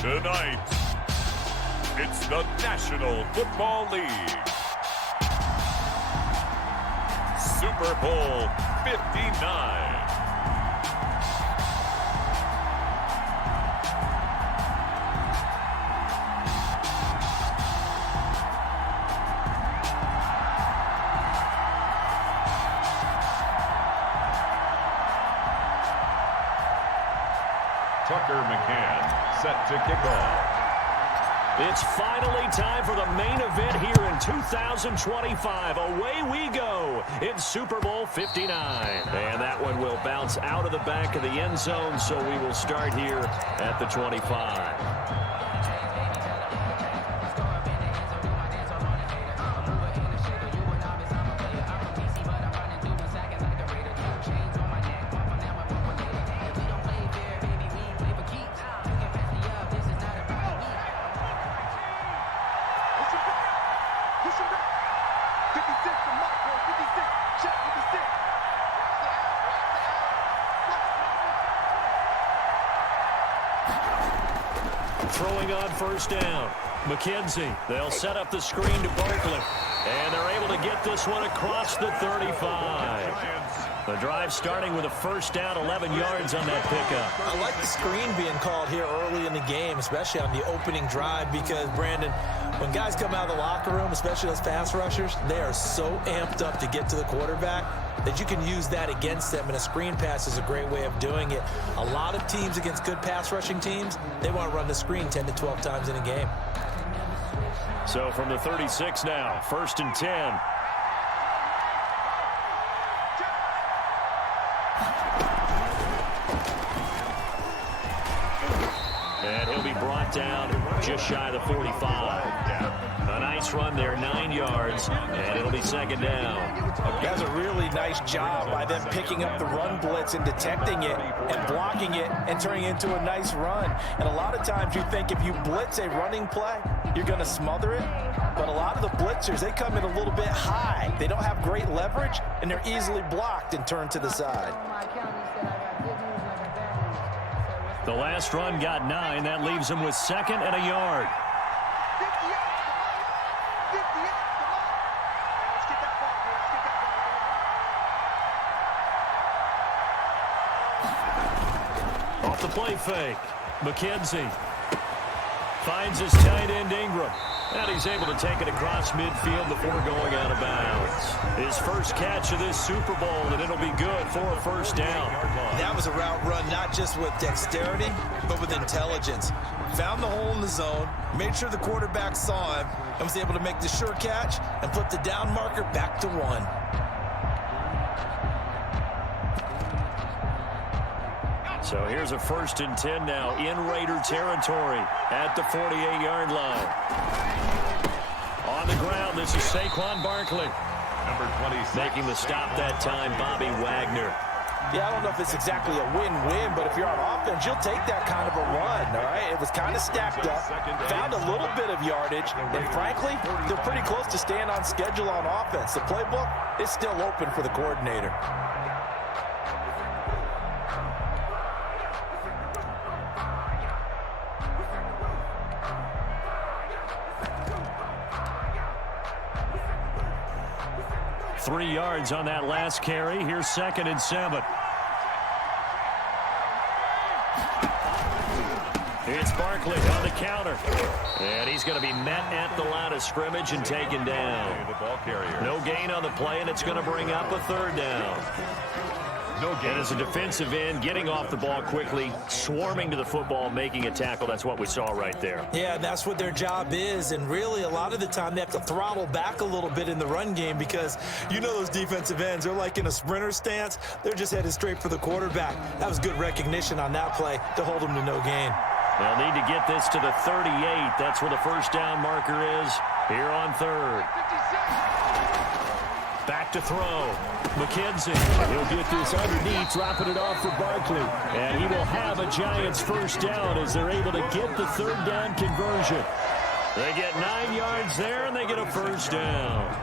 Tonight, it's the National Football League. Super Bowl 59. Tucker McCann set to kick off. It's finally time for the main event here in 2025. Away we go in Super Bowl 59. And that one will bounce out of the back of the end zone, so we will start here at the 25. Throwing on first down. McKenzie. They'll set up the screen to Barkley. And they're able to get this one across the 35. The drive starting with a first down, 11 yards on that pickup. I like the screen being called here early in the game, especially on the opening drive, because, Brandon, when guys come out of the locker room, especially those pass rushers, they are so amped up to get to the quarterback that you can use that against them, and a screen pass is a great way of doing it. A lot of teams against good pass rushing teams, they want to run the screen 10 to 12 times in a game. So from the 36 now, 1st and 10. And he'll be brought down just shy of the 45. A nice run there, 9 yards, and it'll be second down. That's a really nice job by them picking up the run blitz and detecting it and blocking it and turning it into a nice run. And a lot of times you think if you blitz a running play, you're going to smother it. But a lot of the blitzers, they come in a little bit high. They don't have great leverage, and they're easily blocked and turned to the side. The last run got 9. That leaves him with 2nd and a yard. Off the play fake. McKenzie finds his tight end Ingram. And he's able to take it across midfield before going out of bounds. His first catch of this Super Bowl, and it'll be good for a first down. That was a route run not just with dexterity, but with intelligence. Found the hole in the zone, made sure the quarterback saw him, and was able to make the sure catch and put the down marker back to 1. So here's a 1st and 10 now in Raider territory at the 48-yard line. On the ground, this is Saquon Barkley. Number 26. Making the stop that time, Bobby Wagner. Yeah, I don't know if it's exactly a win-win, but if you're on offense, you'll take that kind of a run, all right? It was kind of stacked up, found a little bit of yardage, and frankly, they're pretty close to staying on schedule on offense. The playbook is still open for the coordinator. Three yards on that last carry. Here's 2nd and 7. It's Barkley on the counter. And he's going to be met at the line of scrimmage and taken down. No gain on the play, and it's going to bring up a 3rd down. And as a defensive end, getting off the ball quickly, swarming to the football, making a tackle, that's what we saw right there. Yeah, that's what their job is, and really a lot of the time they have to throttle back a little bit in the run game because you know those defensive ends, they're like in a sprinter stance. They're just headed straight for the quarterback. That was good recognition on that play to hold them to no gain. They'll need to get this to the 38. That's where the first down marker is here on 3rd. Back to throw. McKenzie. He'll get this underneath, dropping it off for Barkley. And he will have a Giants first down as they're able to get the 3rd down conversion. They get 9 yards there, and they get a first down.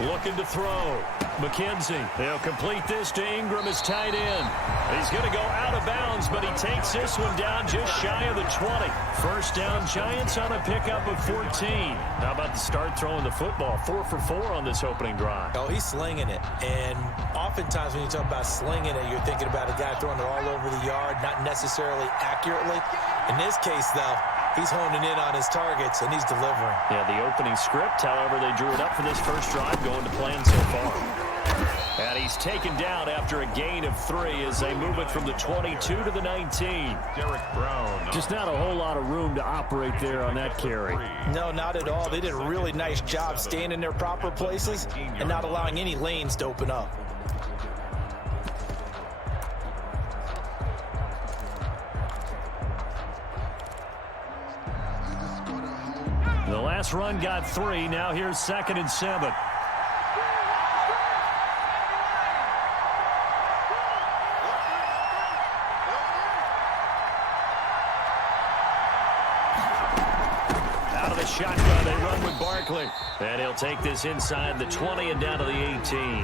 Looking to throw. McKenzie. They'll complete this to Ingram as tight end. He's going to go out of bounds, but he takes this one down just shy of the 20. First down, Giants on a pickup of 14. How about the start throwing the football? 4 for 4 on this opening drive. Oh, he's slinging it. And oftentimes when you talk about slinging it, you're thinking about a guy throwing it all over the yard, not necessarily accurately. In this case, though, he's honing in on his targets, and he's delivering. Yeah, the opening script, however, they drew it up for this first drive going to plan so far. And he's taken down after a gain of 3 as they move it from the 22 to the 19. Derek Brown. Just not a whole lot of room to operate there on that carry. No, not at all. They did a really nice job staying in their proper places and not allowing any lanes to open up. The last run got 3. Now here's 2nd and 7. Out of the shotgun, they run with Barkley. And he'll take this inside the 20 and down to the 18.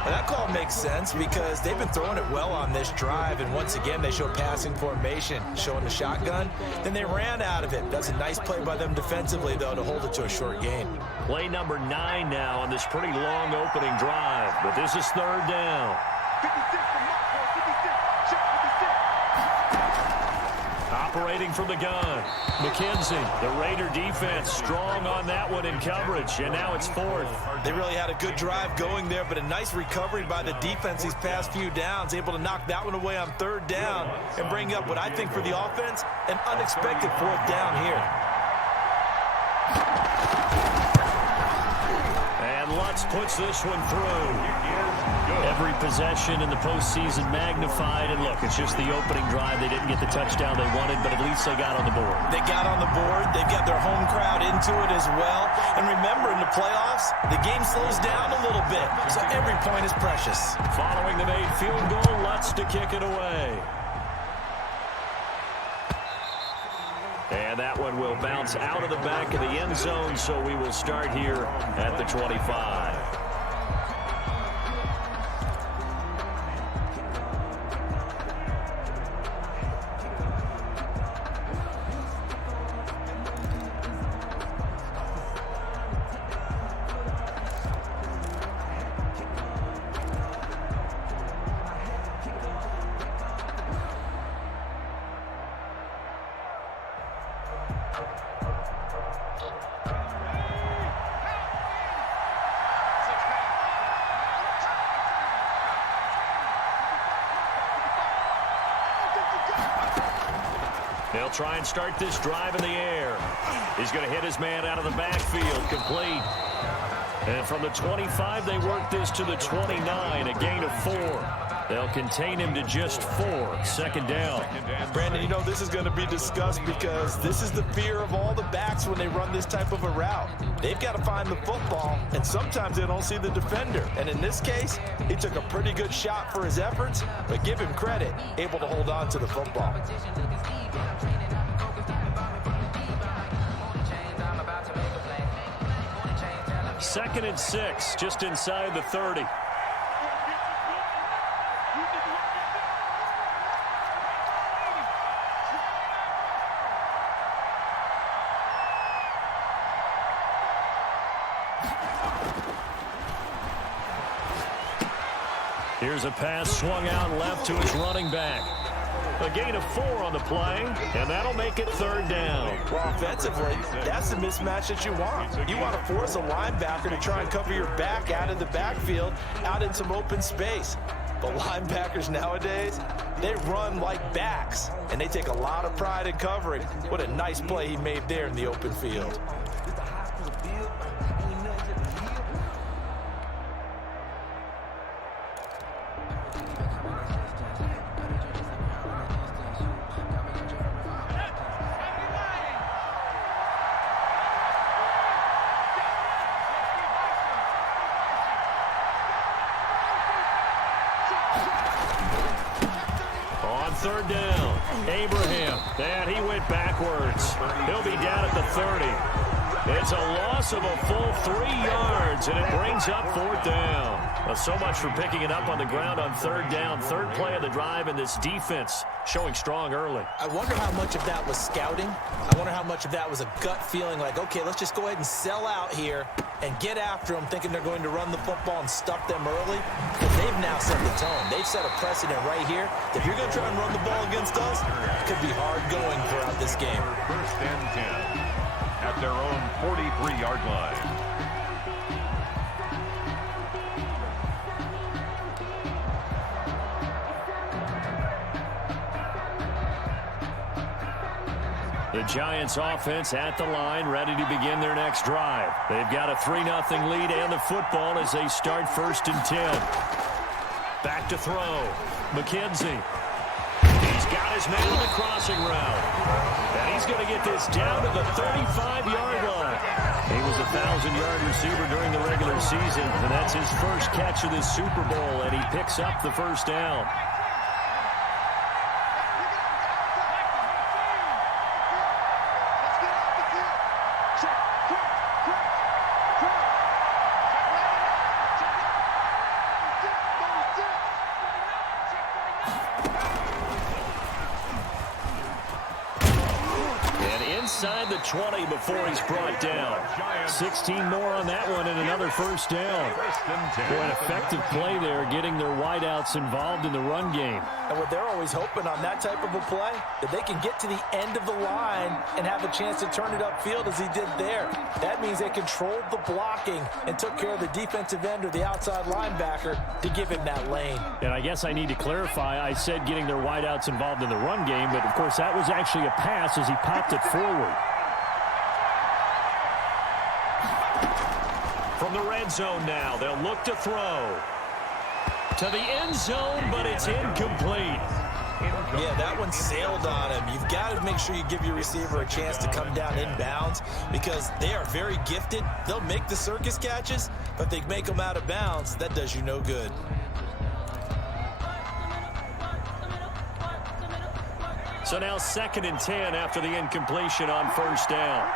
Well, that call makes sense because they've been throwing it well on this drive, and once again they show passing formation, showing the shotgun. Then they ran out of it. That's a nice play by them defensively, though, to hold it to a short gain. Play number 9 now on this pretty long opening drive, but this is 3rd down. Operating from the gun, McKenzie. The Raider defense strong on that one in coverage, and now it's 4th. They really had a good drive going there, but a nice recovery by the defense these past few downs, able to knock that one away on 3rd down and bring up what I think for the offense, an unexpected 4th down here. And Lutz puts this one through. Every possession in the postseason magnified, and look, it's just the opening drive. They didn't get the touchdown they wanted, but at least they got on the board. They got on the board. They've got their home crowd into it as well. And remember, in the playoffs, the game slows down a little bit, so every point is precious. Following the made field goal, Lutz to kick it away. And that one will bounce out of the back of the end zone, so we will start here at the 25. They'll try and start this drive in the air. He's going to hit his man out of the backfield, complete. And from the 25, they work this to the 29, a gain of 4. They'll contain him to just 4. 2nd down. Brandon, you know this is going to be discussed because this is the fear of all the backs when they run this type of a route. They've got to find the football, and sometimes they don't see the defender. And in this case, he took a pretty good shot for his efforts, but give him credit, able to hold on to the football. 2nd and 6, just inside the 30. Here's a pass swung out left to his running back. A gain of 4 on the play, and that'll make it 3rd down. Well, offensively, that's the mismatch that you want. You want to force a linebacker to try and cover your back out of the backfield, out in some open space. But linebackers nowadays, they run like backs, and they take a lot of pride in covering. What a nice play he made there in the open field. On 3rd down, Abraham. And he went backwards. He'll be down at the 30. It's a loss of a full 3 yards, and it brings up 4th down. Well, so much for picking it up on the ground on 3rd down. 3rd play of the drive, and this defense showing strong early. I wonder how much of that was scouting. I wonder how much of that was a gut feeling like, okay, let's just go ahead and sell out here and get after them, thinking they're going to run the football and stuff them early. But they've now set the tone. They've set a precedent right here. If you're going to try and run the ball against us, it could be hard going throughout this game. 1st and 10 at their own 43-yard line. The Giants offense at the line, ready to begin their next drive. They've got a 3-0 lead and the football as they start 1st and 10. Back to throw. McKenzie. He's got his man on the crossing route. And he's going to get this down to the 35-yard line. He was a 1,000-yard receiver during the regular season, and that's his first catch of this Super Bowl, and he picks up the 1st down. Inside the 20 before he's brought down. 16 more on that one and another 1st down. Boy, an effective play there, getting their wideouts involved in the run game. And what they're always hoping on that type of a play, that they can get to the end of the line and have a chance to turn it upfield as he did there. That means they controlled the blocking and took care of the defensive end or the outside linebacker to give him that lane. And I guess I need to clarify, I said getting their wideouts involved in the run game, but of course that was actually a pass as he popped it forward. From the red zone now, they'll look to throw. To the end zone, but it's incomplete. Yeah, that one sailed on him. You've got to make sure you give your receiver a chance to come down inbounds because they are very gifted. They'll make the circus catches, but they make them out of bounds. That does you no good. So now 2nd and 10 after the incompletion on 1st down.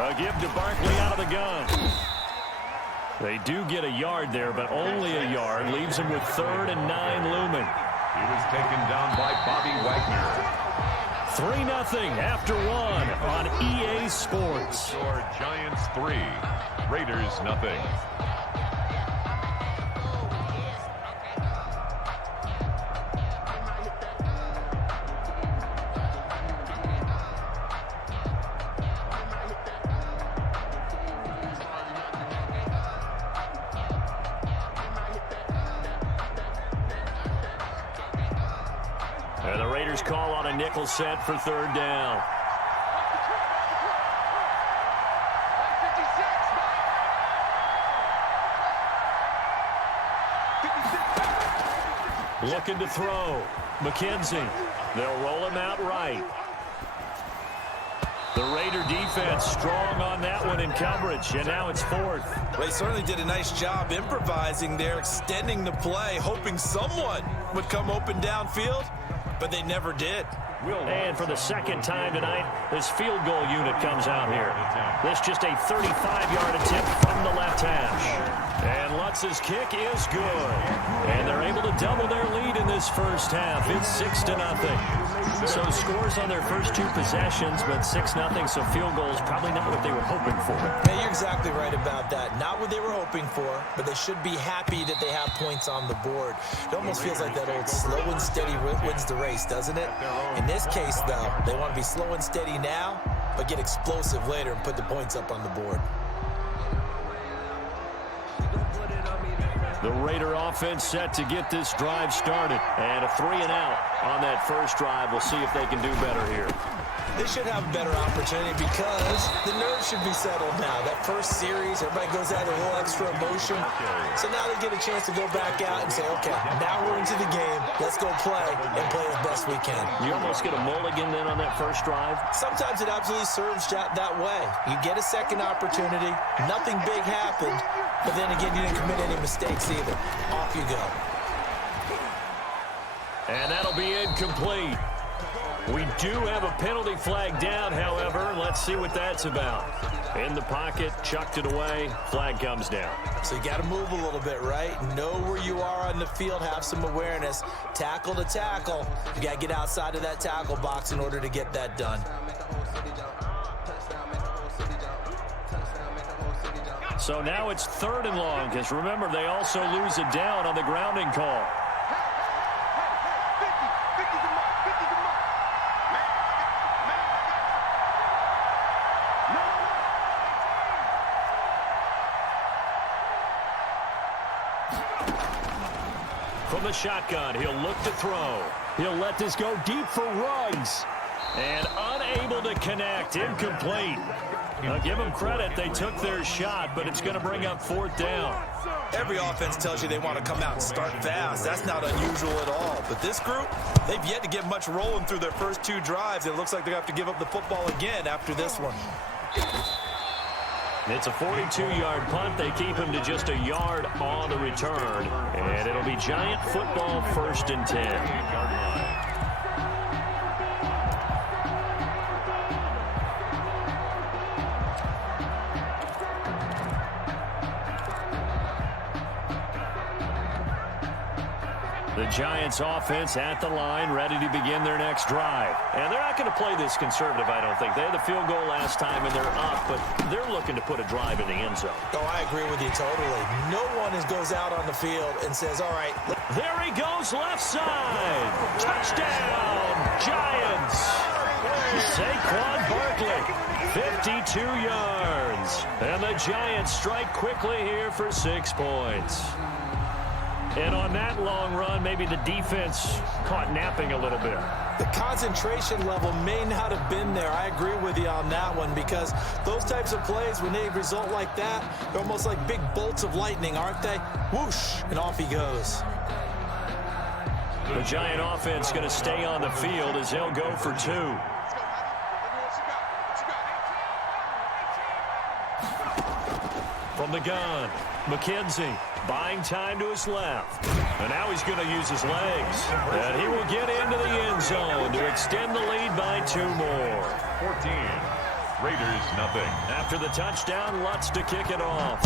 A give to Barkley out of the gun. They do get a yard there, but only a yard. Leaves him with 3rd and 9 looming. He was taken down by Bobby Wagner. 3-0 after 1 on EA Sports. Score Giants 3, Raiders 0. And the Raiders call on a nickel set for 3rd down. Looking to throw. McKenzie. They'll roll him out right. The Raider defense strong on that one in coverage, and now it's 4th. They certainly did a nice job improvising there, extending the play, hoping someone would come open downfield, but they never did. And for the 2nd time tonight, this field goal unit comes out here. This just a 35-yard attempt from the left hash. And Lutz's kick is good. And they're able to double their lead in this first half. It's 6-0. So scores on their first 2 possessions, but 6-0, so field goals probably not what they were hoping for. Yeah, you're exactly right about that. Not what they were hoping for, but they should be happy that they have points on the board. It almost feels like that old slow and steady wins the race, doesn't it? In this case, though, they want to be slow and steady now, but get explosive later and put the points up on the board. The Raider offense set to get this drive started. And a 3-and-out on that first drive. We'll see if they can do better here. They should have a better opportunity because the nerves should be settled now. That first series, everybody goes out with a little extra emotion. So now they get a chance to go back out and say, okay, now we're into the game. Let's go play and play as best we can. You almost get a mulligan then on that first drive? Sometimes it absolutely serves that way. You get a second opportunity. Nothing big happened. But then again, you didn't commit any mistakes either. Off you go. And that'll be incomplete. We do have a penalty flag down, however. Let's see what that's about. In the pocket, chucked it away, flag comes down. So you got to move a little bit, right? Know where you are on the field, have some awareness. Tackle to tackle. You got to get outside of that tackle box in order to get that done. So now it's 3rd and long, because remember, they also lose it down on the grounding call. From the shotgun, he'll look to throw. He'll let this go deep for Ruggs. And unable to connect, incomplete. Now, give them credit, they took their shot, but it's going to bring up 4th down. Every offense tells you they want to come out and start fast. That's not unusual at all. But this group, they've yet to get much rolling through their first 2 drives. It looks like they have to give up the football again after this one. It's a 42-yard punt. They keep him to just a yard on the return. And it'll be Giant football, 1st and 10. The Giants offense at the line, ready to begin their next drive. And they're not going to play this conservative, I don't think. They had the field goal last time, and they're up, but they're looking to put a drive in the end zone. Oh, I agree with you totally. No one goes out on the field and says, all right. There he goes, left side. Touchdown, Giants. Saquon Barkley, 52 yards. And the Giants strike quickly here for 6 points. And on that long run, maybe the defense caught napping a little bit. The concentration level may not have been there. I agree with you on that one, because those types of plays, when they result like that, they're almost like big bolts of lightning, aren't they? Whoosh, and off he goes. The Giant offense going to stay on the field as they'll go for 2. From the gun, McKenzie buying time to his left. And now he's going to use his legs. And he will get into the end zone to extend the lead by 2 more. 14. Raiders, nothing. After the touchdown, Lutz to kick it off.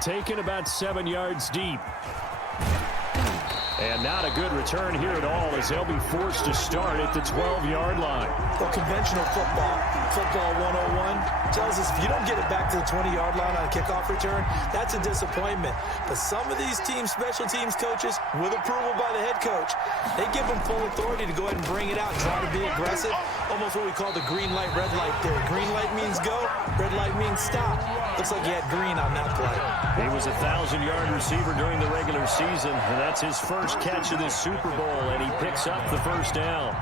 Taken about 7 yards deep. And not a good return here at all, as they'll be forced to start at the 12-yard line. Well, conventional football 101, tells us if you don't get it back to the 20-yard line on a kickoff return, that's a disappointment. But some of these teams, special teams coaches, with approval by the head coach, they give them full authority to go ahead and bring it out and try to be aggressive. Almost what we call the green light, red light theory. Green light means go, red light means stop. Looks like he had green on that play. He was a 1,000-yard receiver during the regular season, and that's his first catch of this Super Bowl, and he picks up the 1st down.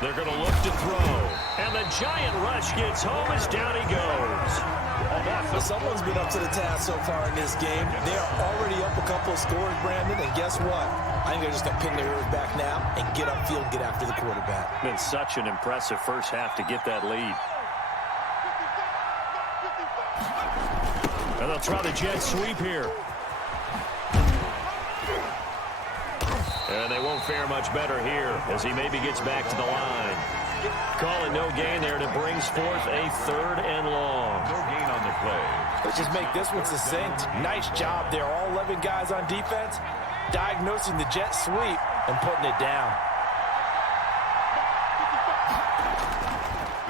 They're going to look to throw, and the Giant rush gets home as down he goes. Well, someone's been up to the task so far in this game. They are already up a couple of scores, Brandon, and guess what? I think they're just going to pin their ears back now and get upfield and get after the quarterback. Been such an impressive first half to get that lead. And they'll try the jet sweep here. And they won't fare much better here as he maybe gets back to the line. Call it no gain there, and it brings forth a 3rd and long. No gain on the play. Let's just make this one succinct. Nice job there. All 11 guys on defense diagnosing the jet sweep and putting it down.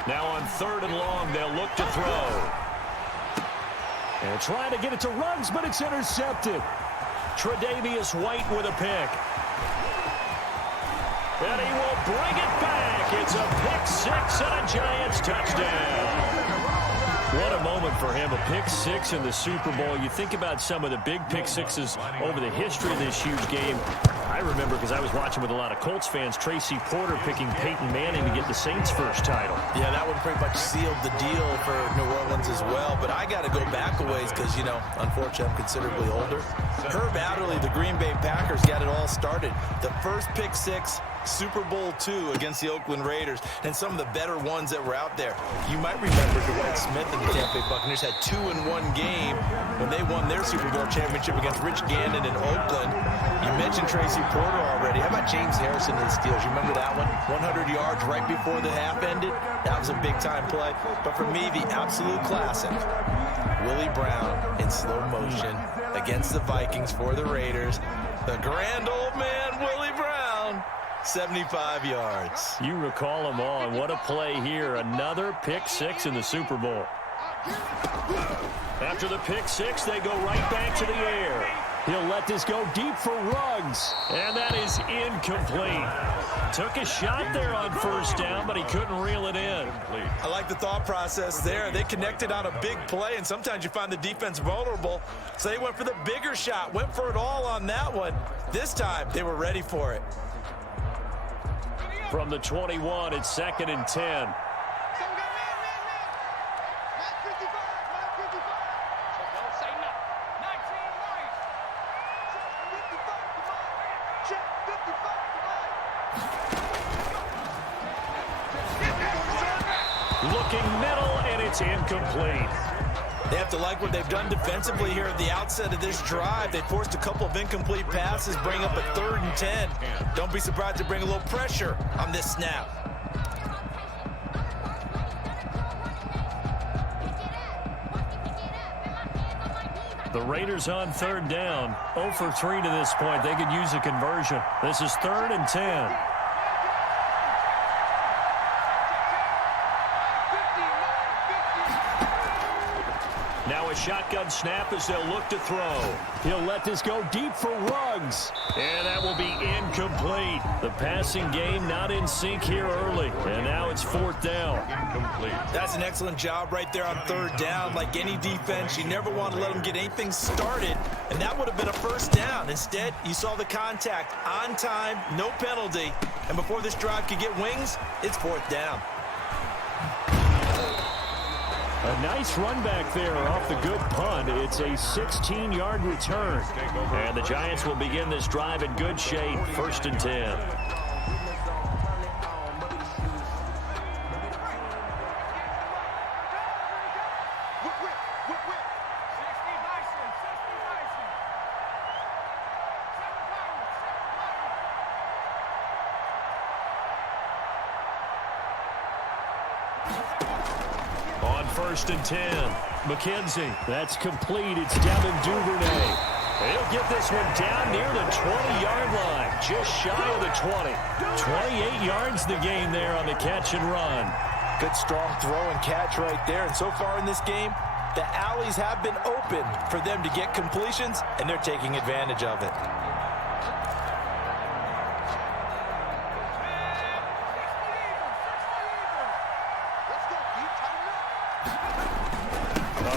Now on 3rd and long, they'll look to throw. And trying to get it to Ruggs, but it's intercepted. Tre'Davious White with a pick. And he will bring it back. It's a pick 6 and a Giants touchdown. What a moment for him, a pick 6 in the Super Bowl. You think about some of the big pick 6s over the history of this huge game. I remember, because I was watching with a lot of Colts fans, Tracy Porter picking Peyton Manning to get the Saints' first title. Yeah, that one pretty much sealed the deal for New Orleans as well. But I got to go back a ways because, you know, unfortunately, I'm considerably older. Herb Adderley, the Green Bay Packers, got it all started. The first pick 6 Super Bowl II against the Oakland Raiders, and some of the better ones that were out there. You might remember Dwight Smith and the Tampa Bay Buccaneers had 2-in-1 game when they won their Super Bowl championship against Rich Gannon in Oakland. You mentioned Tracy Porter already. How about James Harrison and the Steelers? You remember that one? 100 yards right before the half ended. That was a big-time play. But for me, the absolute classic, Willie Brown in slow motion against the Vikings for the Raiders. The grand old man, Willie Brown. 75 yards. You recall them all, and what a play here. Another pick six in the Super Bowl. After the pick six, they go right back to the air. He'll let this go deep for Ruggs, and that is incomplete. Took a shot there on first down, but he couldn't reel it in. I like the thought process there. They connected on a big play, and sometimes you find the defense vulnerable, so they went for the bigger shot, went for it all on that one. This time, they were ready for it. From the 21, it's 2nd and 10. Looking middle, and it's incomplete. They have to like what they've done defensively here at the outset of this drive. They forced a couple of incomplete passes, bring up a 3rd and 10. Don't be surprised to bring a little pressure on this snap. The Raiders on 3rd down. 0 for 3 to this point. They could use a conversion. This is 3rd and 10. Now a shotgun snap as they'll look to throw. He'll let this go deep for Ruggs. And that will be incomplete. The passing game not in sync here early. And now it's 4th down. Incomplete. That's an excellent job right there on 3rd down. Like any defense, you never want to let them get anything started. And that would have been a 1st down. Instead, you saw the contact on time, no penalty. And before this drive could get wings, it's 4th down. A nice run back there off the good punt. It's a 16-yard return. And the Giants will begin this drive in good shape. 1st and 10. On 1st and 10, McKenzie. That's complete. It's Devin Duvernay. He'll get this one down near the 20-yard line, just shy of the 20. 28 yards the game there on the catch and run. Good strong throw and catch right there. And so far in this game, the alleys have been open for them to get completions, and they're taking advantage of it.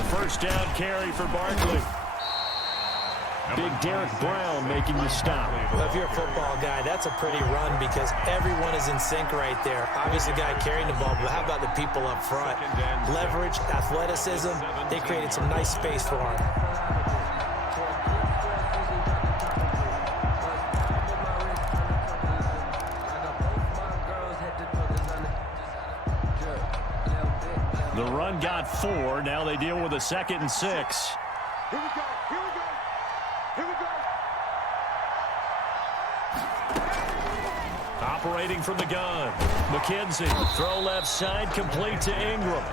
First down carry for Barkley. Big Derek Brown making the stop. Well, if you're a football guy, that's a pretty run because everyone is in sync right there. Obviously, the guy carrying the ball, but how about the people up front? Leverage, athleticism, they created some nice space for him. The run got 4. Now they deal with a 2nd and 6. Here we go. Here we go. Here we go. Operating from the gun. McKenzie. Throw left side. Complete to Ingram.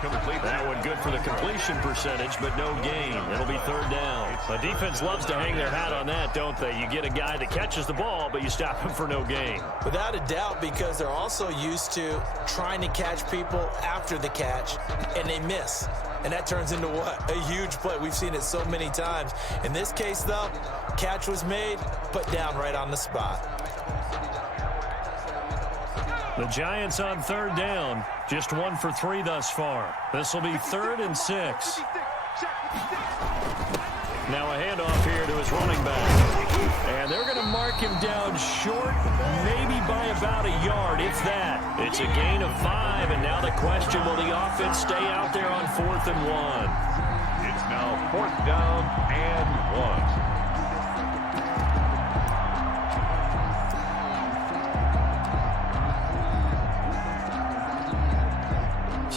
Complete. That one good for the completion percentage, but no gain. It'll be 3rd down. The defense loves to hang their hat on that, don't they? You get a guy that catches the ball, but you stop him for no gain. Without a doubt, because they're also used to trying to catch people after the catch, and they miss. And that turns into what? A huge play. We've seen it so many times. In this case, though, catch was made, put down right on the spot. The Giants on 3rd down. Just 1 for 3 thus far. This will be 3rd and 6. Now a handoff here to his running back. And they're going to mark him down short, maybe by about a yard, if that. It's a gain of 5, and now the question, will the offense stay out there on 4th and 1? It's now 4th down and 1.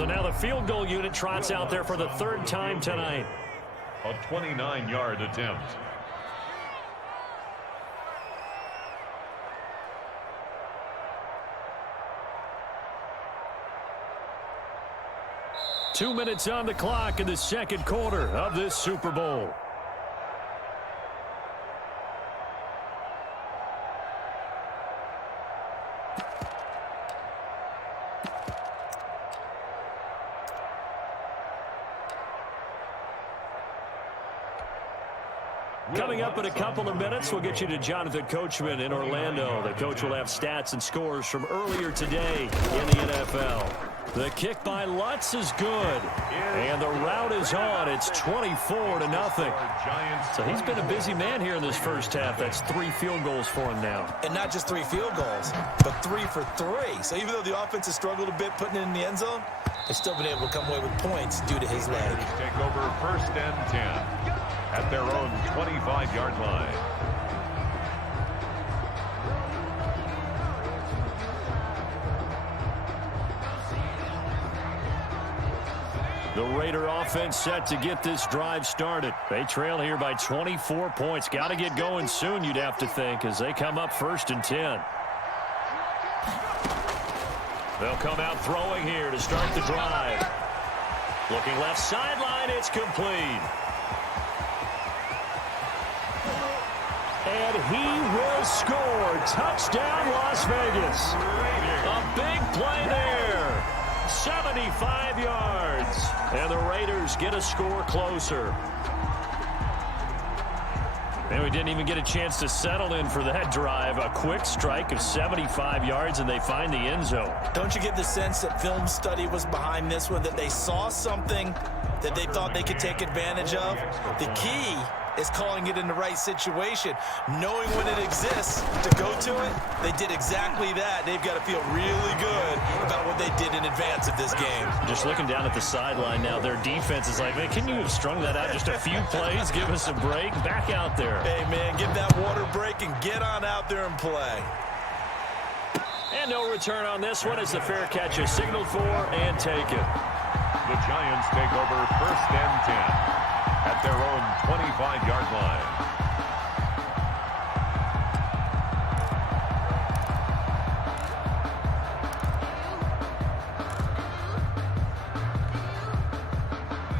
So now the field goal unit trots out there for the third time tonight. A 29-yard attempt. Two minutes on the clock in the second quarter of this Super Bowl. Coming up in a couple of minutes, we'll get you to Jonathan Coachman in Orlando. The coach will have stats and scores from earlier today in the NFL. The kick by Lutz is good, and the route is on. It's 24-0. So he's been a busy man here in this first half. That's 3 field goals for him now. And not just 3 field goals, but 3 for 3. So even though the offense has struggled a bit putting it in the end zone, they've still been able to come away with points due to his leg. Take over first and 10 at their own 25-yard line. The Raider offense set to get this drive started. They trail here by 24 points. Got to get going soon, you'd have to think, as they come up first and 10. They'll come out throwing here to start the drive. Looking left sideline, it's complete. And he will score. Touchdown, Las Vegas. A big play there. 75 yards. And the Raiders get a score closer. And we didn't even get a chance to settle in for that drive. A quick strike of 75 yards, and they find the end zone. Don't you get the sense that film study was behind this one, that they saw something that they thought they could take advantage of? The key is calling it in the right situation, knowing when it exists to go to it. They did exactly that. They've got to feel really good about what they did in advance of this game. Just looking down at the sideline now, their defense is like, man, can you have strung that out just a few plays? Give us a break. Back out there. Hey, man, give that water break and get on out there and play. And no return on this one as the fair catch is signaled for and taken. The Giants take over first and 10 at their own 25-yard line.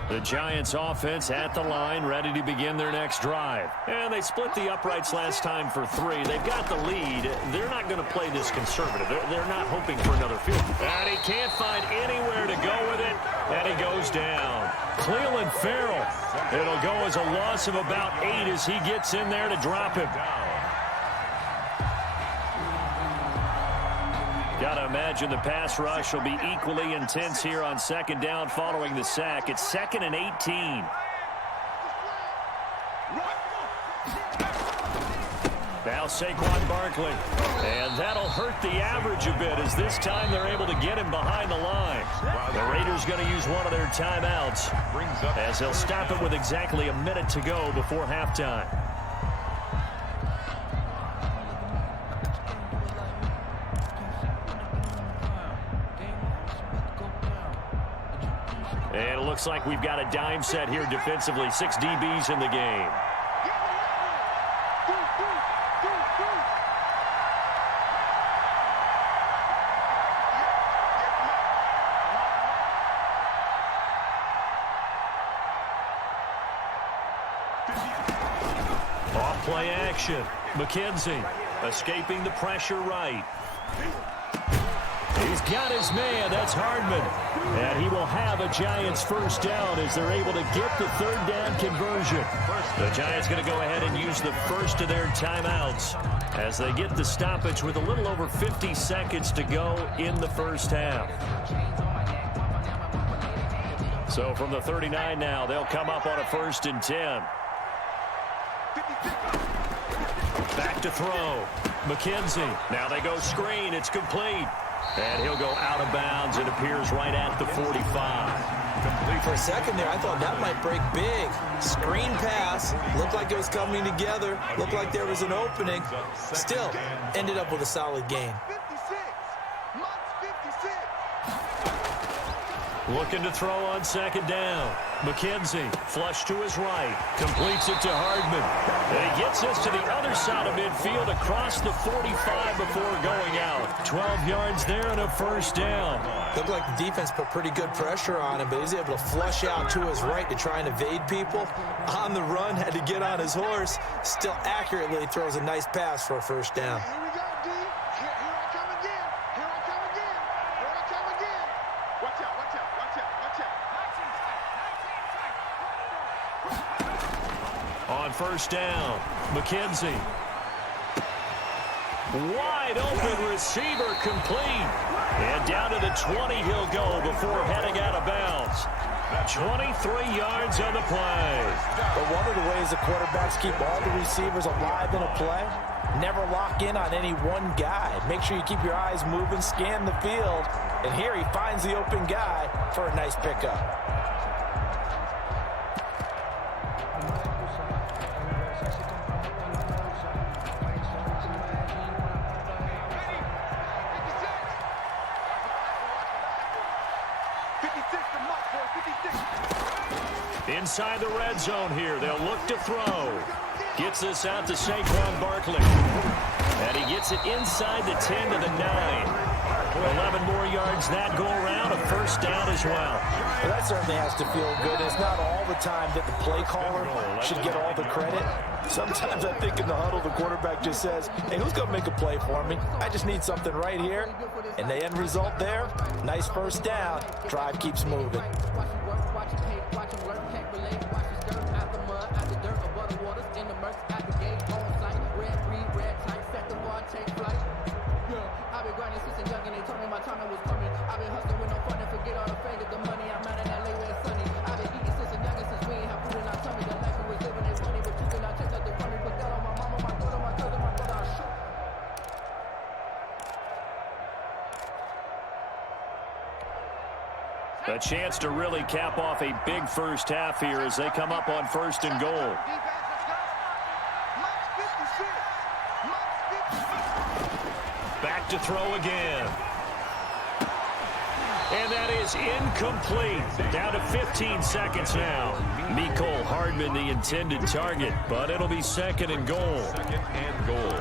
The Giants offense at the line, ready to begin their next drive. And they split the uprights last time for 3. They've got the lead. They're not going to play this conservative. They're not hoping for another field. And he can't find anywhere to go with it. And he goes down. Cleveland Farrell. It'll go as a loss of about 8 as he gets in there to drop him. Got to imagine the pass rush will be equally intense here on second down following the sack. It's 2nd and 18. Now Saquon Barkley. And that'll hurt the average a bit as this time they're able to get him behind the line. The Raiders going to use one of their timeouts as they'll stop it with exactly a minute to go before halftime. And it looks like we've got a dime set here defensively. 6 DBs in the game. Off play action. McKenzie escaping the pressure right. He's got his man. That's Hardman. And he will have a Giants first down as they're able to get the third down conversion. The Giants going to go ahead and use the first of their timeouts as they get the stoppage with a little over 50 seconds to go in the first half. So from the 39 now, they'll come up on a 1st and 10. Back to throw. McKenzie. Now they go screen. It's complete. And he'll go out of bounds. It appears right at the 45. For a second there, I thought that might break big. Screen pass. Looked like it was coming together. Looked like there was an opening. Still, ended up with a solid game. Looking to throw on second down. McKenzie, flush to his right. Completes it to Hardman. And he gets us to the other side of midfield across the 45 before going out. 12 yards there and a first down. Looked like the defense put pretty good pressure on him, but he's able to flush out to his right to try and evade people. On the run, had to get on his horse. Still accurately throws a nice pass for a first down. Here we go, D. Here I come again. Here I come again. Here I come again. Watch out, watch out, watch out, watch out. On first down, McKenzie. Wide open receiver complete. And down to the 20 he'll go before heading out of bounds. 23 yards on the play. But one of the ways the quarterbacks keep all the receivers alive in a play, never lock in on any one guy. Make sure you keep your eyes moving, scan the field. And here he finds the open guy for a nice pickup. Inside the red zone here. They'll look to throw. Gets this out to Saquon Barkley. And he gets it inside the 10 to the 9. 11 more yards that go around. A first down as well. Well, that certainly has to feel good. It's not all the time that the play caller should get all the credit. Sometimes I think in the huddle, the quarterback just says, hey, who's going to make a play for me? I just need something right here. And the end result there, nice first down. Drive keeps moving. A chance to really cap off a big first half here as they come up on first and goal. Back to throw again. And that is incomplete. Down to 15 seconds now. Mecole Hardman, the intended target, but it'll be second and goal. Second and goal.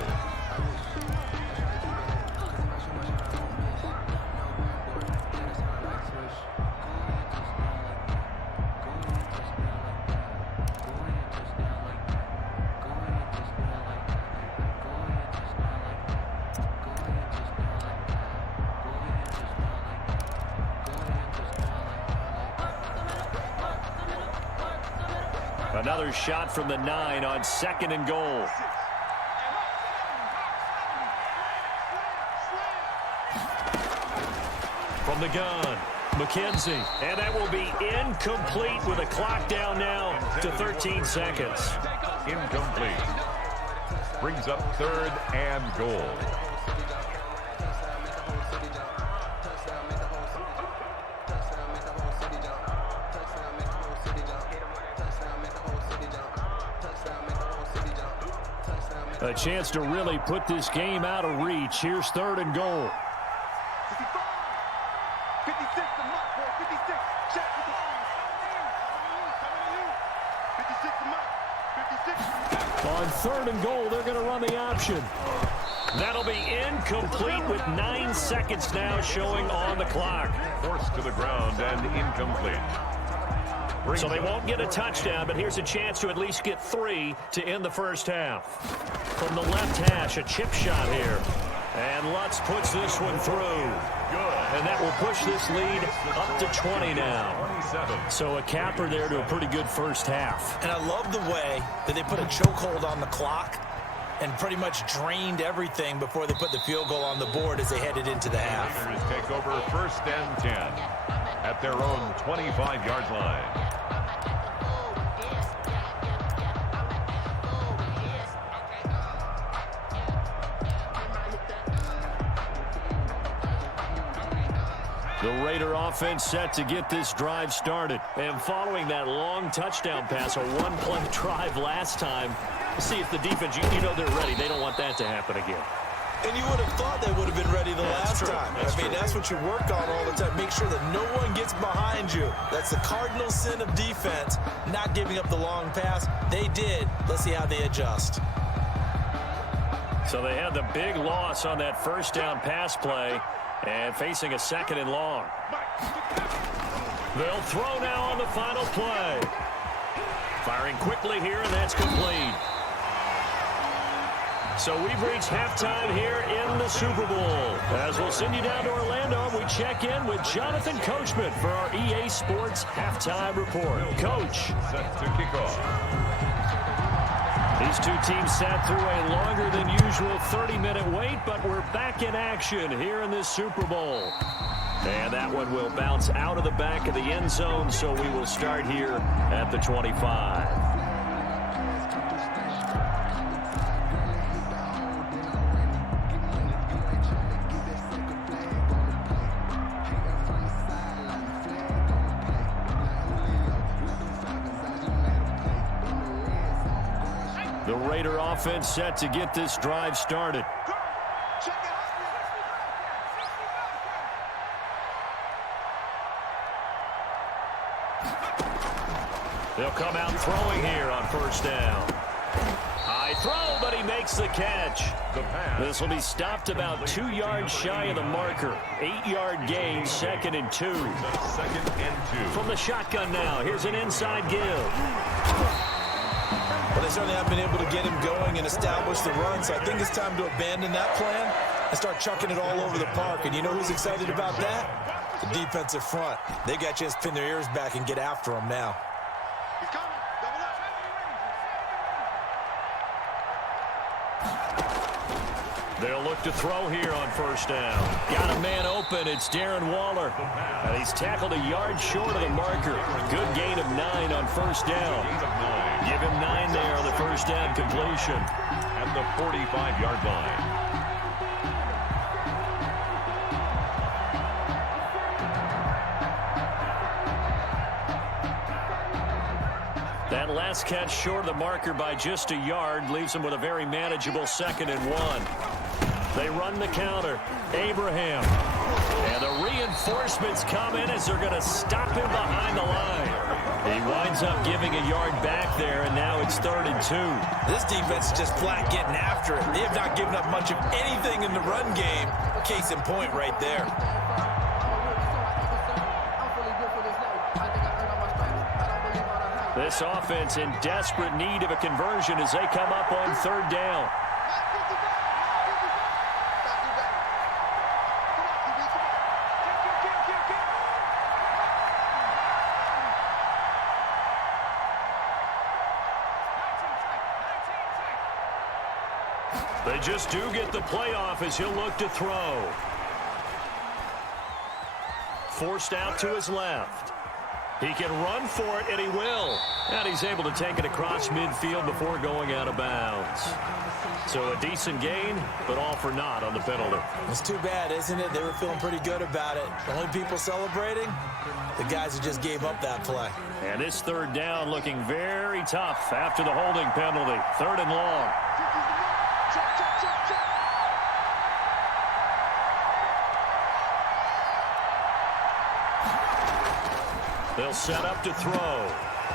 Another shot from the 9 on second and goal. From the gun, McKenzie. And that will be incomplete with a clock down now to 13 seconds. Incomplete. Brings up third and goal. A chance to really put this game out of reach. Here's third and goal. 56 to Muck, 56. Check with the 56 to Muck. 56. On third and goal, they're going to run the option. That'll be incomplete with 9 seconds now showing on the clock. Forced to the ground and incomplete. So they won't get a touchdown, but here's a chance to at least get 3 to end the first half. From the left hash, a chip shot here. And Lutz puts this one through. Good. And that will push this lead up to 20 now. 27. So a capper there to a pretty good first half. And I love the way that they put a chokehold on the clock and pretty much drained everything before they put the field goal on the board as they headed into the half. Raiders take over first and 10 at their own 25-yard line. The Raider offense set to get this drive started. And following that long touchdown pass, a one-play drive last time, see if the defense, you know they're ready. They don't want that to happen again. And you would have thought they would have been ready the last time. I mean, that's what you work on all the time. Make sure that no one gets behind you. That's the cardinal sin of defense, not giving up the long pass. They did. Let's see how they adjust. So they had the big loss on that first down pass play and facing a 2nd and long. They'll throw now on the final play. Firing quickly here, and that's complete. So we've reached halftime here in the Super Bowl. As we'll send you down to Orlando, we check in with Jonathan Coachman for our EA Sports Halftime Report. Coach. Set to kick off. These two teams sat through a longer than usual 30-minute wait, but we're back in action here in this Super Bowl. And that one will bounce out of the back of the end zone, so we will start here at the 25. The Raider offense set to get this drive started. They'll come out throwing here on first down. High throw, but he makes the catch. This will be stopped about 2 yards shy of the marker. 8-yard gain, 2nd and 2. 2nd and 2. From the shotgun now, here's an inside give. Well, they certainly have been able to get him going and establish the run, so I think it's time to abandon that plan and start chucking it all over the park. And you know who's excited about that? The defensive front. They got a chance to pin their ears back and get after him now. He's coming. Double up. They'll look to throw here on first down. Got a man open. It's Darren Waller. And he's tackled a yard short of the marker. Good gain of 9 on first down. Give him 9 there on the first down completion. At the 45-yard line. That last catch short of the marker by just a yard leaves him with a very manageable 2nd and 1. They run the counter. Abraham. And the reinforcements come in as they're going to stop him behind the line. He winds up giving a yard back there, and now it's 3rd and 2. This defense is just flat getting after it. They have not given up much of anything in the run game. Case in point right there. This offense in desperate need of a conversion as they come up on 3rd down. They just do get the playoff as he'll look to throw. Forced out to his left. He can run for it, and he will. And he's able to take it across midfield before going out of bounds. So a decent gain, but all for naught on the penalty. It's too bad, isn't it? They were feeling pretty good about it. The only people celebrating, the guys who just gave up that play. And this 3rd down looking very tough after the holding penalty. 3rd and long. They'll set up to throw.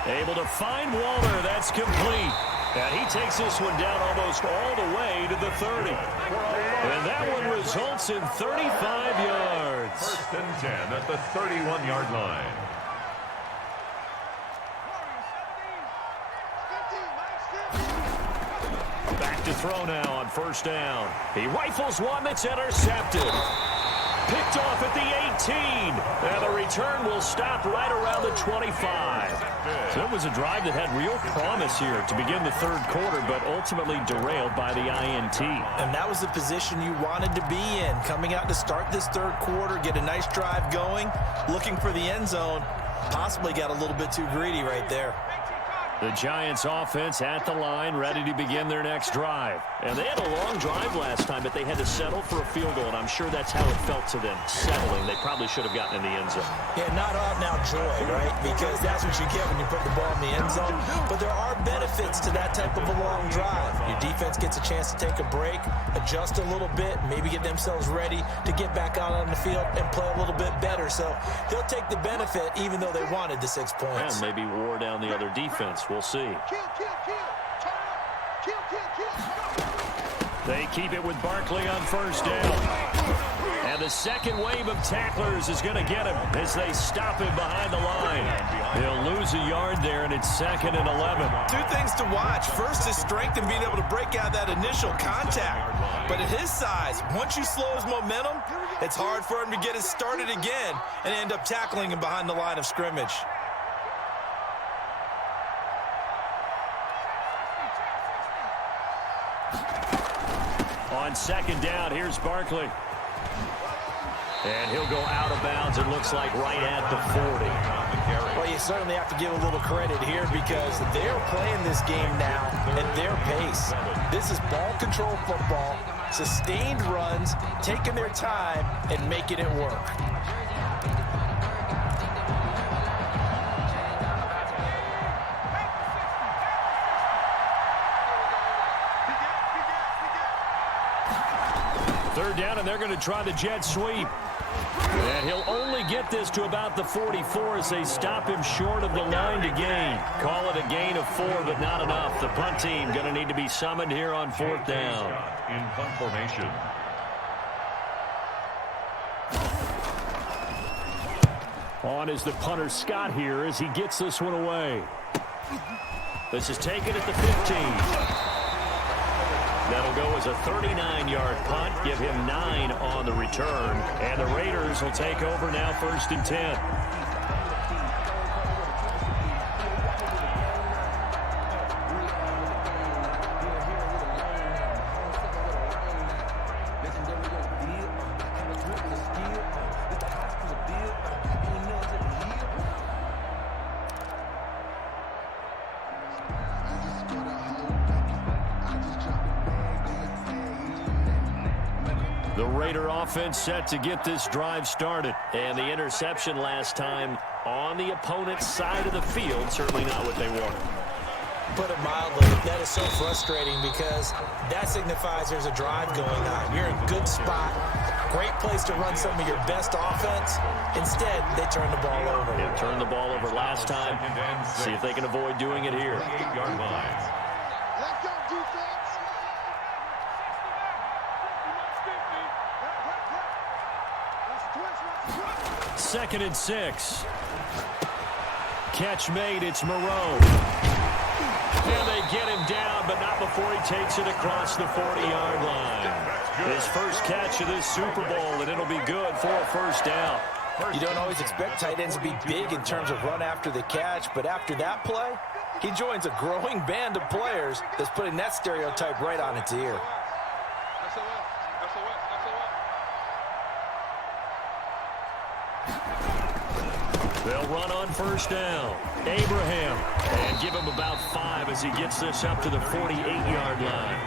Able to find Waller. That's complete. And he takes this one down almost all the way to the 30. And that one results in 35 yards. 1st and 10 at the 31-yard line. Back to throw now on first down. He rifles one that's intercepted. Picked off at the 18. And the return will stop right around the 25. So it was a drive that had real promise here to begin the 3rd quarter, but ultimately derailed by the INT. And that was the position you wanted to be in. Coming out to start this 3rd quarter, get a nice drive going, looking for the end zone. Possibly got a little bit too greedy right there. The Giants offense at the line, ready to begin their next drive. And they had a long drive last time, but they had to settle for a field goal, and I'm sure that's how it felt to them, settling. They probably should have gotten in the end zone. Yeah, not out now joy, right? Because that's what you get when you put the ball in the end zone. But there are benefits to that type of a long drive. Your defense gets a chance to take a break, adjust a little bit, maybe get themselves ready to get back out on the field and play a little bit better. So they'll take the benefit even though they wanted the 6 points. And maybe wore down the other defense. We'll see. They keep it with Barkley on first down. And the second wave of tacklers is going to get him as they stop him behind the line. He'll lose a yard there, and it's 2nd and 11. Two things to watch. First is strength and being able to break out that initial contact. But at his size, once you slow his momentum, it's hard for him to get it started again and end up tackling him behind the line of scrimmage. On second down, here's Barkley. And he'll go out of bounds, it looks like, right at the 40. Well, you certainly have to give a little credit here because they're playing this game now at their pace. This is ball control football, sustained runs, taking their time, and making it work. Third down, and they're going to try the jet sweep. And he'll only get this to about the 44 as they stop him short of the line to gain. Call it a gain of 4, but not enough. The punt team going to need to be summoned here on 4th down. In punt formation. On is the punter Scott here as he gets this one away. This is taken at the 15. That'll go as a 39-yard punt, give him 9 on the return. And the Raiders will take over now 1st and 10. The Raider offense set to get this drive started. And the interception last time on the opponent's side of the field, certainly not what they wanted. Put it mildly, that is so frustrating because that signifies there's a drive going on. You're in a good spot, great place to run some of your best offense. Instead, they turn the ball over. Yeah, turned the ball over last time. See if they can avoid doing it here. 8-yard line. Let's go, defense. 2nd and 6. Catch made, it's Moreau. And they get him down, but not before he takes it across the 40-yard line. His first catch of this Super Bowl, and it'll be good for a 1st down. You don't always expect tight ends to be big in terms of run after the catch, but after that play, he joins a growing band of players that's putting that stereotype right on its ear. They'll run on 1st down. Abraham. And give him about 5 as he gets this up to the 48-yard line.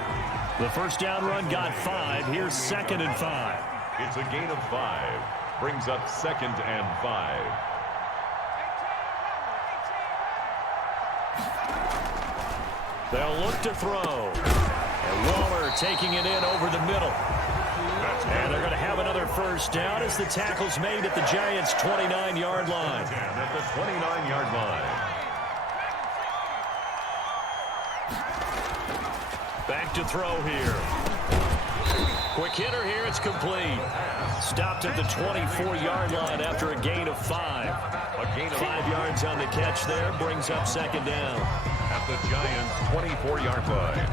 The 1st down run got 5. Here's 2nd and 5. It's a gain of 5. Brings up 2nd and 5. They'll look to throw. And Waller taking it in over the middle. And they're going to have another 1st down as the tackle's made at the Giants' 29-yard line. At the 29-yard line. Back to throw here. Quick hitter here, it's complete. Stopped at the 24-yard line after a gain of 5. A gain of 5 yards on the catch there, brings up 2nd down. At the Giants' 24-yard line.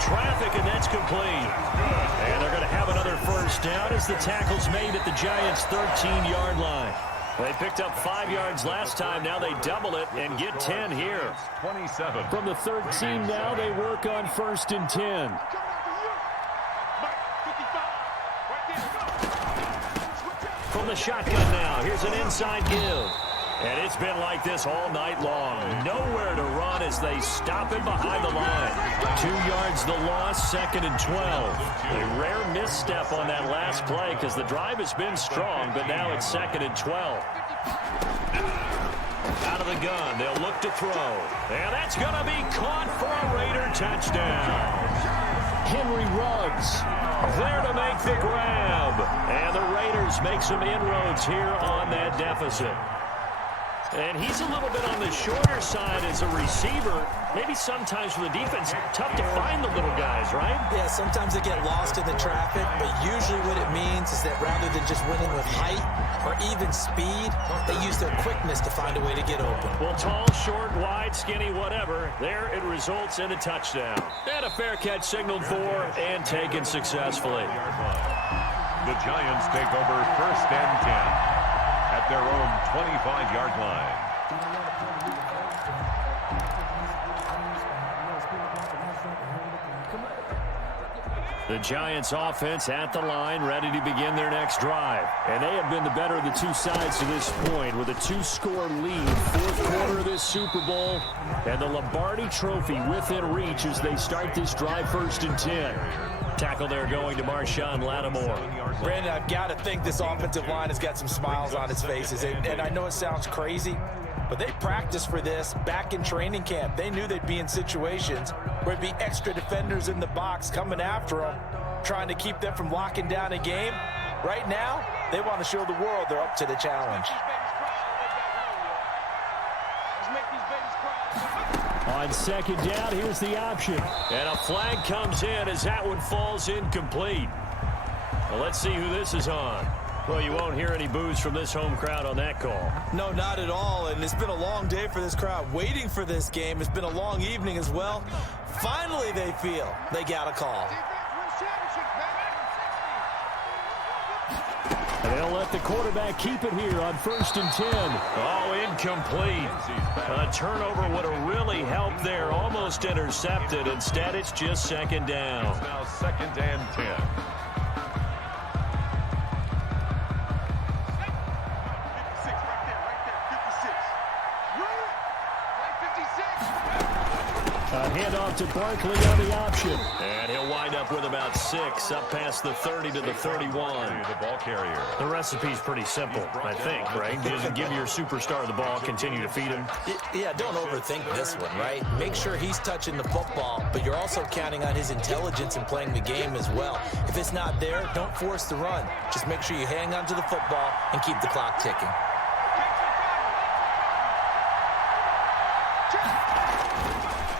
Traffic, and that's complete. And they're going to have another 1st First down as the tackle's made at the Giants' 13-yard line. They picked up 5 yards last time. Now they double it and get 10 here. 27. From the 13 now, they work on 1st and 10. From the shotgun now, here's an inside give. And it's been like this all night long. Nowhere to run as they stop him behind the line. 2 yards the loss, 2nd and 12. A rare misstep on that last play because the drive has been strong, but now it's 2nd and 12. Out of the gun, they'll look to throw. And that's going to be caught for a Raider touchdown. Henry Ruggs there to make the grab. And the Raiders make some inroads here on that deficit. And he's a little bit on the shorter side as a receiver. Maybe sometimes for the defense, tough to find the little guys, right? Yeah, sometimes they get lost in the traffic, but usually what it means is that rather than just winning with height or even speed, they use their quickness to find a way to get open. Well, tall, short, wide, skinny, whatever, there it results in a touchdown. And a fair catch signaled for and taken successfully. The Giants take over 1st and 10. At their own 25-yard line. The Giants offense at the line, ready to begin their next drive. And they have been the better of the two sides to this point with a 2-score lead. 4th quarter of this Super Bowl. And the Lombardi Trophy within reach as they start this drive 1st and 10. Tackle there going to Marshawn Lattimore. Brandon, I've got to think this offensive line has got some smiles on its faces. And I know it sounds crazy, but they practiced for this back in training camp. They knew they'd be in situations where it'd be extra defenders in the box coming after them, trying to keep them from locking down a game. Right now, they want to show the world they're up to the challenge. On 2nd down, here's the option. And a flag comes in as that one falls incomplete. Well, let's see who this is on. Well, you won't hear any boos from this home crowd on that call. No, not at all. And it's been a long day for this crowd waiting for this game. It's been a long evening as well. Finally, they feel they got a call. They'll let the quarterback keep it here on 1st and 10. Oh, incomplete. A turnover would have really helped there. Almost intercepted. Instead, it's just 2nd down. It's now 2nd and 10. A handoff to Barkley on the option. And he'll wind up with about 6, up past the 30 to the 31. The ball carrier. The recipe's pretty simple, I think, right? Just give your superstar the ball, continue to feed him. Yeah, don't overthink this one, right? Make sure he's touching the football, but you're also counting on his intelligence in playing the game as well. If it's not there, don't force the run. Just make sure you hang on to the football and keep the clock ticking.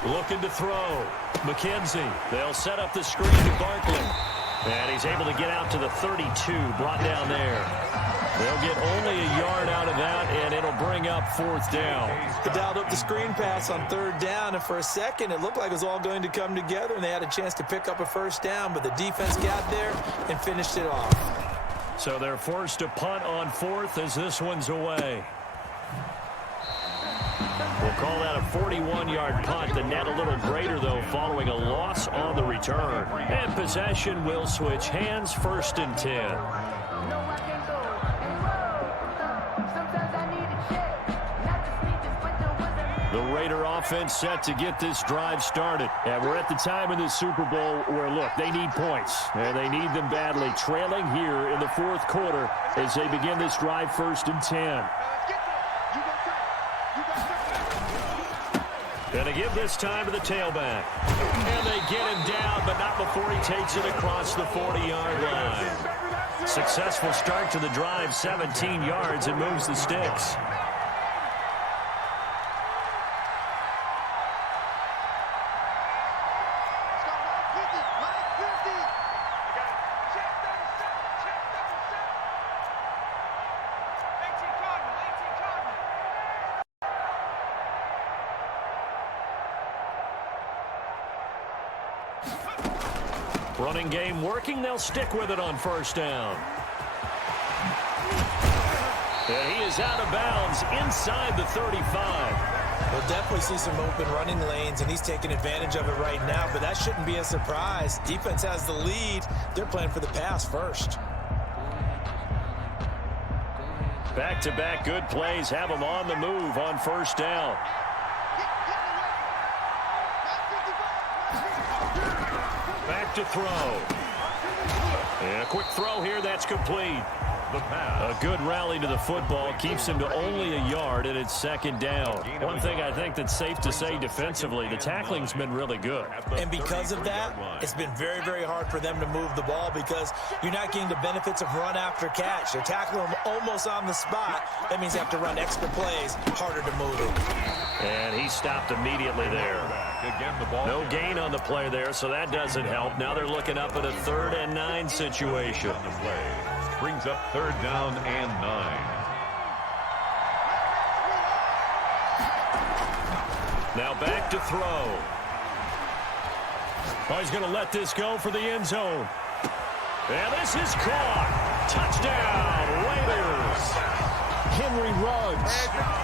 Looking to throw. McKenzie. They'll set up the screen to Barkley. And he's able to get out to the 32, brought down there. They'll get only a yard out of that, and it'll bring up 4th down. They dialed up the screen pass on 3rd down, and for a second, it looked like it was all going to come together, and they had a chance to pick up a 1st down, but the defense got there and finished it off. So they're forced to punt on 4th as this one's away. We'll call that a 41-yard punt. The net a little greater, though, following a loss on the return. And possession will switch hands, 1st and 10. The Raider offense set to get this drive started. And we're at the time in the Super Bowl where, look, they need points. And they need them badly. Trailing here in the 4th quarter as they begin this drive 1st and 10. Going to give this time to the tailback. And they get him down, but not before he takes it across the 40-yard line. Successful start to the drive, 17 yards, and moves the sticks. Running game working. They'll stick with it on first down. And he is out of bounds inside the 35. We'll definitely see some open running lanes, and he's taking advantage of it right now, but that shouldn't be a surprise. Defense has the lead. They're playing for the pass first. Back-to-back good plays have them on the move on first down. Back to throw. And a quick throw here. That's complete. The pass. A good rally to the football keeps him to only a yard, and it's second down. One thing I think that's safe to say defensively, the tackling's been really good. And because of that, it's been very, very hard for them to move the ball because you're not getting the benefits of run after catch. They're tackling them almost on the spot. That means they have to run extra plays, harder to move it. And he stopped immediately there. No gain on the play there, so that doesn't help. Now they're looking up at a 3rd and 9 situation. Brings up 3rd down and 9. Now back to throw. Oh, he's going to let this go for the end zone. And this is caught. Touchdown, Raiders. Henry Ruggs,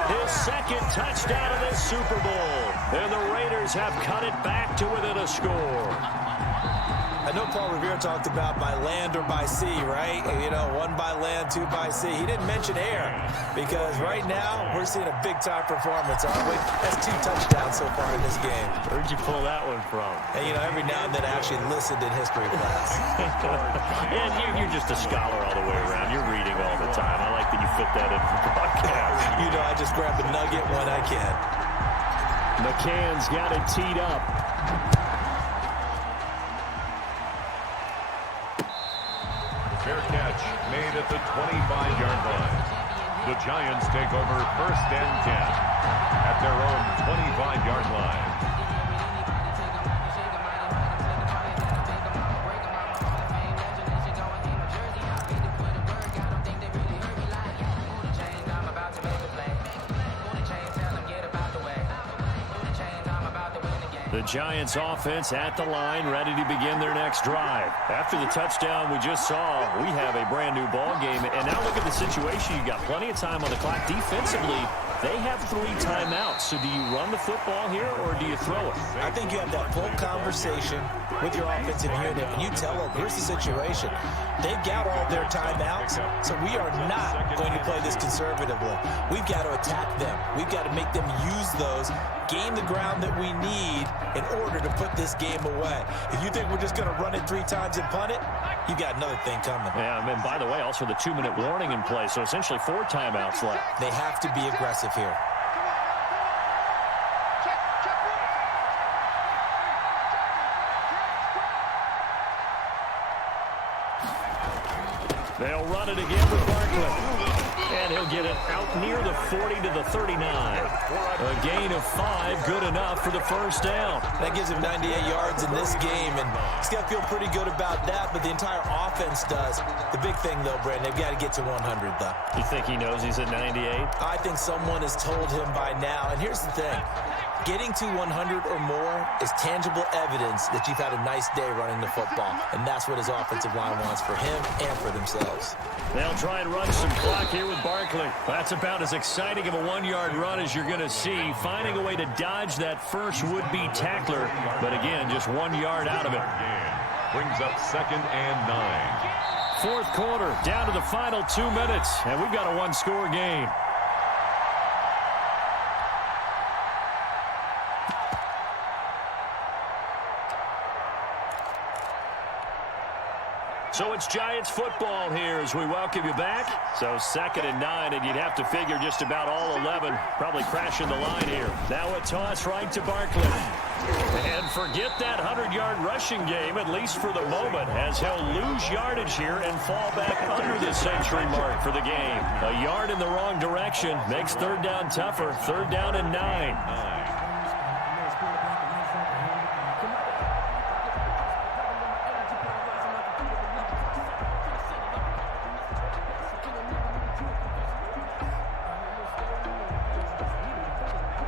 his 2nd touchdown of this Super Bowl. And the Raiders have cut it back to within a score. I know Paul Revere talked about by land or by sea, right? You know, 1 by land, 2 by sea. He didn't mention air because right now we're seeing a big-time performance, aren't we? That's 2 touchdowns so far in this game. Where'd you pull that one from? And, you know, every now and then I actually listened in history class. And you're just a scholar all the way around. You're reading all the time. I like that you fit that in for broadcast. You know, I just grab a nugget when I can. McCann's got it teed up. Fair catch made at the 25-yard line. The Giants take over 1st and 10 at their own 25-yard line. The Giants offense at the line, ready to begin their next drive. After the touchdown we just saw, we have a brand new ball game. And now look at the situation. You got plenty of time on the clock. Defensively, they have 3 timeouts. So do you run the football here or do you throw it? I think you have that full conversation with your offensive unit, and you tell them, here's the situation. They've got all their timeouts, so we are not going to play this conservatively. We've got to attack them. We've got to make them use those, gain the ground that we need in order to put this game away. If you think we're just going to run it 3 times and punt it, you got another thing coming. Yeah, and by the way, also the 2-minute warning in play, so essentially 4 timeouts left. They have to be aggressive here. They'll run it again with Barkley. And he'll get it out near the 40 to the 39. A gain of 5, good enough for the first down. That gives him 98 yards in this game, and he's got to feel pretty good about that, but the entire offense does. The big thing, though, Brandon, they've got to get to 100, though. You think he knows he's at 98? I think someone has told him by now, and here's the thing. Getting to 100 or more is tangible evidence that you've had a nice day running the football, and that's what his offensive line wants for him and for themselves. They'll try and run some clock here with Barkley. That's about as exciting of a 1-yard run as you're going to see, finding a way to dodge that first would-be tackler, but again, just 1 yard out of it. Brings up 2nd and 9. 4th quarter, down to the final 2 minutes, and we've got a 1-score game. So it's Giants football here as we welcome you back. So 2nd and 9, and you'd have to figure just about all 11 probably crashing the line here. Now a toss right to Barkley. And forget that 100-yard rushing game, at least for the moment, as he'll lose yardage here and fall back under the century mark for the game. A yard in the wrong direction makes 3rd down tougher. 3rd down and 9.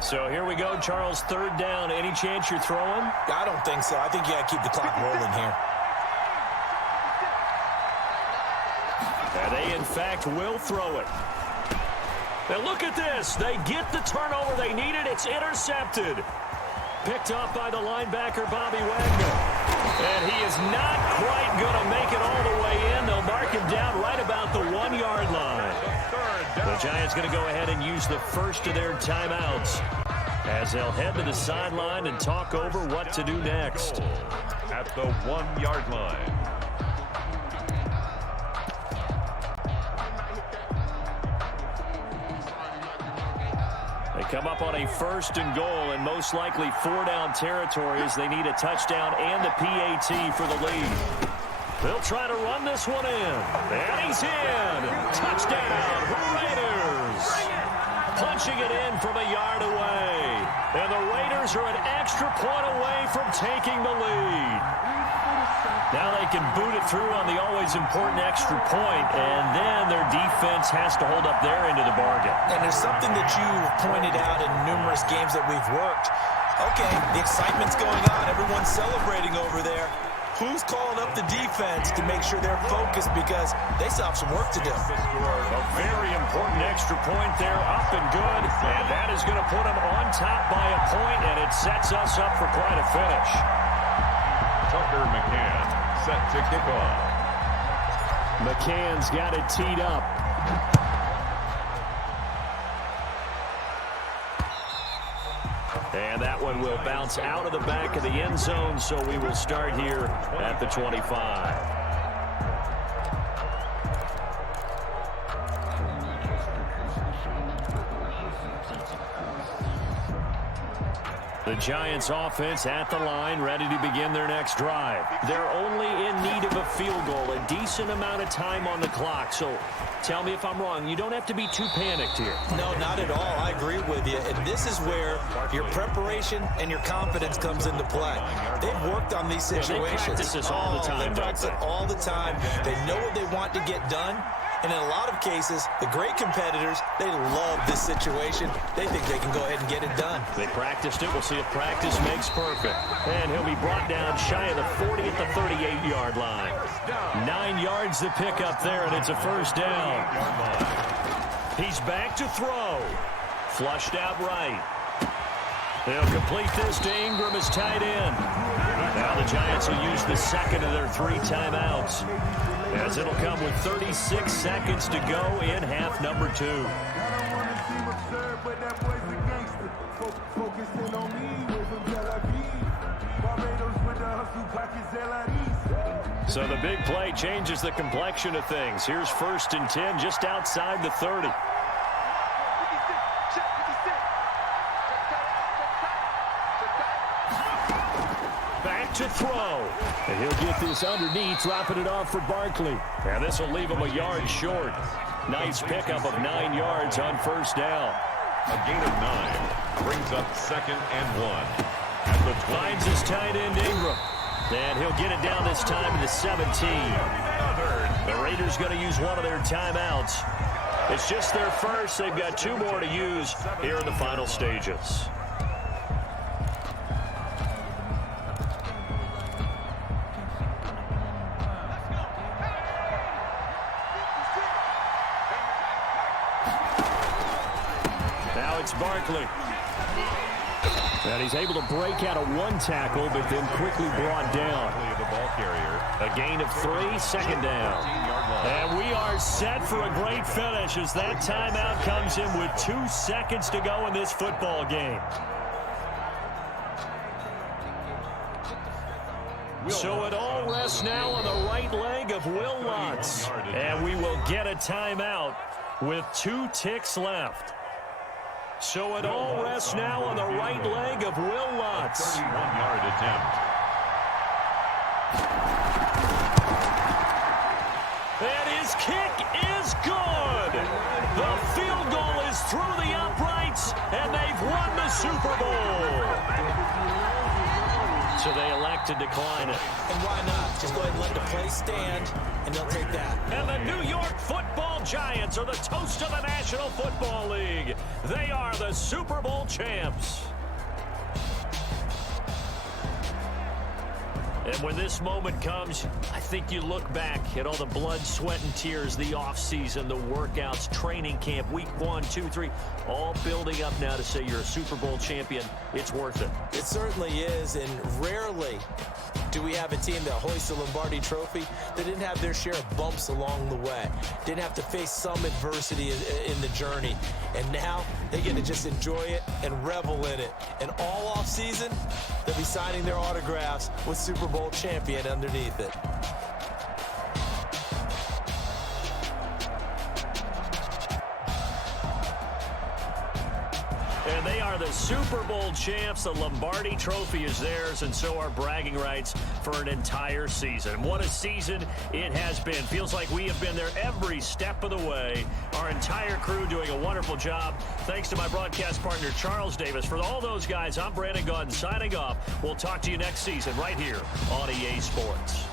So here we go, Charles, 3rd down. Any chance you're throwing? I don't think so. I think you got to keep the clock rolling here. fact, will throw it. And look at this. They get the turnover they needed. It's intercepted. Picked off by the linebacker, Bobby Wagner. And he is not quite going to make it all the way in. They'll mark him down right about the 1-yard line. The Giants going to go ahead and use the first of their timeouts as they'll head to the sideline and talk over what to do next. At the 1-yard line. They come up on a 1st and goal and most likely 4-down territory as they need a touchdown and a PAT for the lead. They'll try to run this one in. And he's in. Touchdown, Raiders. Punching it in from a yard away. And the Raiders are an extra point away from taking the lead. Now they can boot it through on the always important extra point, and then their defense has to hold up their end of the bargain. And there's something that you pointed out in numerous games that we've worked. Okay, the excitement's going on. Everyone's celebrating over there. Who's calling up the defense to make sure they're focused because they still have some work to do? A very important extra point there, up and good, and that is going to put them on top by a point, and it sets us up for quite a finish. Tucker McCann set to kick off. McCann's got it teed up. And that one will bounce out of the back of the end zone, so we will start here at the 25. The Giants offense at the line, ready to begin their next drive. They're only in need of a field goal, a decent amount of time on the clock. So tell me if I'm wrong. You don't have to be too panicked here. No, not at all. I agree with you. And this is where your preparation and your confidence comes into play. They've worked on these situations. They practice this all the time. They practice it all the time. They know what they want to get done. And in a lot of cases, the great competitors, they love this situation. They think they can go ahead and get it done. They practiced it. We'll see if practice makes perfect. And he'll be brought down shy of the 40 at the 38-yard line. 9 yards to pick up there, and it's a first down. He's back to throw. Flushed out right. They'll complete this to Ingram as tight end. Now the Giants will use the second of their 3 timeouts, as it'll come with 36 seconds to go in half number 2. So the big play changes the complexion of things. Here's 1st and 10 just outside the 30. Back to throw. And he'll get this underneath, dropping it off for Barkley. And this will leave him a yard short. Nice pickup of 9 yards on first down. A gain of 9 brings up 2nd and 1. At the 20. Finds his tight end Ingram. And he'll get it down this time to the 17. The Raiders going to use one of their timeouts. It's just their first. They've got 2 more to use here in the final stages. Now it's Barkley. And he's able to break out of 1 tackle, but then quickly brought down. The ball carrier. A gain of 3, 2nd down. And we are set for a great finish as that timeout comes in with 2 seconds to go in this football game. So it all rests now on the right leg of Will Lutz. And we will get a timeout with 2 ticks left. So it all rests now on the right leg of Will Lutz. 31-yard attempt. And his kick is good. The field goal is through the uprights, and they've won the Super Bowl. So they elect to decline it. And why not? Just go ahead and let the play stand, and they'll take that. And the New York Football Giants are the toast of the National Football League. They are the Super Bowl champs. And when this moment comes, I think you look back at all the blood, sweat, and tears, the offseason, the workouts, training camp, week 1, 2, 3, all building up now to say you're a Super Bowl champion. It's worth it. It certainly is, and rarely do we have a team that hoists the Lombardi Trophy that didn't have their share of bumps along the way, didn't have to face some adversity in the journey, and now they get to just enjoy it and revel in it. And all offseason, they'll be signing their autographs with Super Bowl champion underneath it. And they are the Super Bowl champs. The Lombardi Trophy is theirs, and so are bragging rights for an entire season. What a season it has been. Feels like we have been there every step of the way. Our entire crew doing a wonderful job. Thanks to my broadcast partner, Charles Davis. For all those guys, I'm Brandon Gaudin signing off. We'll talk to you next season right here on EA Sports.